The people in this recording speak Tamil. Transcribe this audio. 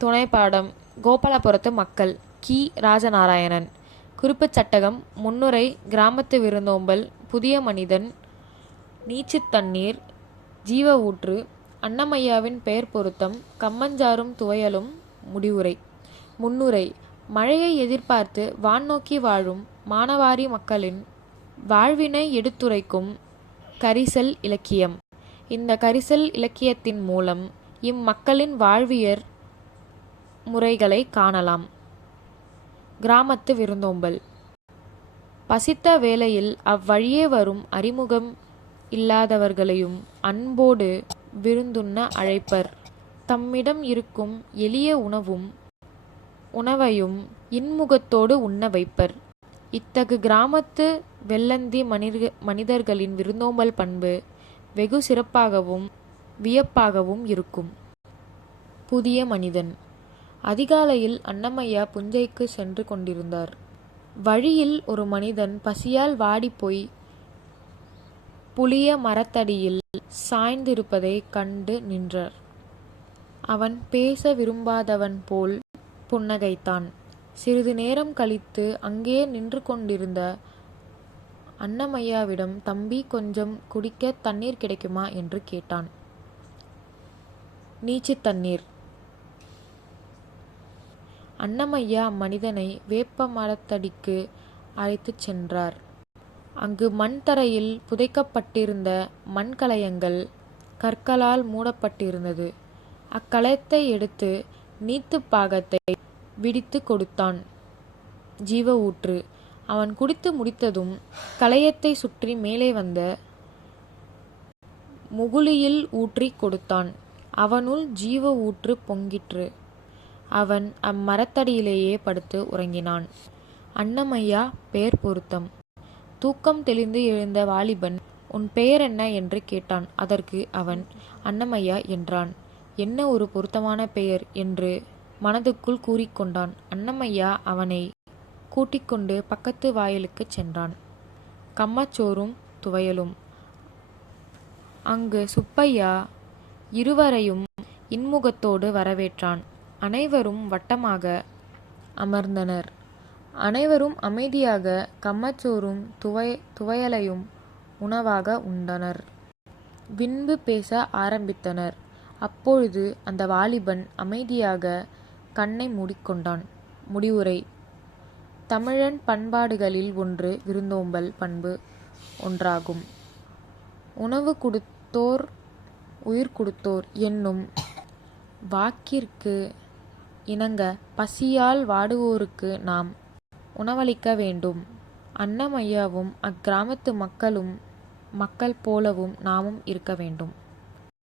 துணைப்பாடம் கோபாலபுரத்து மக்கள் கி. ராஜநாராயணன். குறிப்புச் சட்டகம். முன்னுரை. கிராமத்து விருந்தோம்பல். புதிய மனிதன். நீச்சுத் தண்ணீர். ஜீவ ஊற்று. அன்னமையாவின் பெயர் பொருத்தம். கம்மஞ்சாறும் துவையலும். முடிவுரை. முன்னுரை. மழையை எதிர்பார்த்து வான்நோக்கி வாழும் மானவாரி மக்களின் வாழ்வினை எடுத்துரைக்கும் கரிசல் இலக்கியம். இந்த கரிசல் இலக்கியத்தின் மூலம் இம்மக்களின் வாழ்வியற் முறைகளை காணலாம். கிராமத்து விருந்தோம்பல். பசித்த வேளையில் அவ்வழியே வரும் அறிமுகம் இல்லாதவர்களையும் அன்போடு விருந்துண்ண அழைப்பர். தம்மிடம் இருக்கும் எளிய உணவையும் இன்முகத்தோடு உண்ண வைப்பர். இத்தகு கிராமத்து வெள்ளந்தி மனிதர்களின் விருந்தோம்பல் பண்பு வெகு சிறப்பாகவும் வியப்பாகவும் இருக்கும். புதிய மனிதன். அதிகாலையில் அன்னமையா புஞ்சைக்கு சென்று கொண்டிருந்தார். வழியில் ஒரு மனிதன் பசியால் வாடிப்போய் புளிய மரத்தடியில் சாய்ந்திருப்பதைக் கண்டு நின்றார். அவன் பேச விரும்பாதவன் போல் புன்னகைத்தான். சிறிது நேரம் கழித்து அங்கே நின்று கொண்டிருந்த அன்னமையாவிடம், தம்பி, கொஞ்சம் குடிக்க தண்ணீர் கிடைக்குமா என்று கேட்டான். நீச்சுத் தண்ணீர். அன்னமையா அம்மனிதனை வேப்ப மரத்தடிக்கு அழைத்துச் சென்றார். அங்கு மண் தரையில் புதைக்கப்பட்டிருந்த மண்கலயங்கள் கற்களால் மூடப்பட்டிருந்தது. அக்கலயத்தை எடுத்து நீத்துப் பாகத்தை விடித்து கொடுத்தான். ஜீவ ஊற்று. அவன் குடித்து முடித்ததும் கலயத்தை சுற்றி மேலே வந்த முகுளியில் ஊற்றிக் கொடுத்தான். அவனுள் ஜீவ ஊற்று பொங்கிற்று. அவன் அம்மரத்தடியிலேயே படுத்து உறங்கினான். அன்னமையா பெயர் பொருத்தம். தூக்கம் தெளிந்து எழுந்த வாலிபன், உன் பெயர் என்ன என்று கேட்டான். அதற்கு அவன் அன்னமையா என்றான். என்ன ஒரு பொருத்தமான பெயர் என்று மனதுக்குள் கூறிக்கொண்டான். அன்னமையா அவனை கூட்டிக்கொண்டு பக்கத்து வாயிலுக்குச் சென்றான். கம்மச்சோறும் துவையலும். அங்கு சுப்பையா இருவரையும் இன்முகத்தோடு வரவேற்றான். அனைவரும் வட்டமாக அமர்ந்தனர். அனைவரும் அமைதியாக கம்மச்சோறும் துவையலையும் உணவாக உண்டனர். பின்பு பேச ஆரம்பித்தனர். அப்பொழுது அந்த வாலிபன் அமைதியாக கண்ணை மூடிக்கொண்டான். முடிவுரை. தமிழன் பண்பாடுகளில் ஒன்று விருந்தோம்பல் பண்பு ஒன்றாகும். உணவு கொடுத்தோர் உயிர் கொடுத்தோர் என்னும் வாக்கிற்கு இணங்க பசியால் வாடுவோருக்கு நாம் உணவளிக்க வேண்டும். அன்னமையாவும் அக்கிராமத்து மக்கள் போலவும் நாமும் இருக்க வேண்டும்.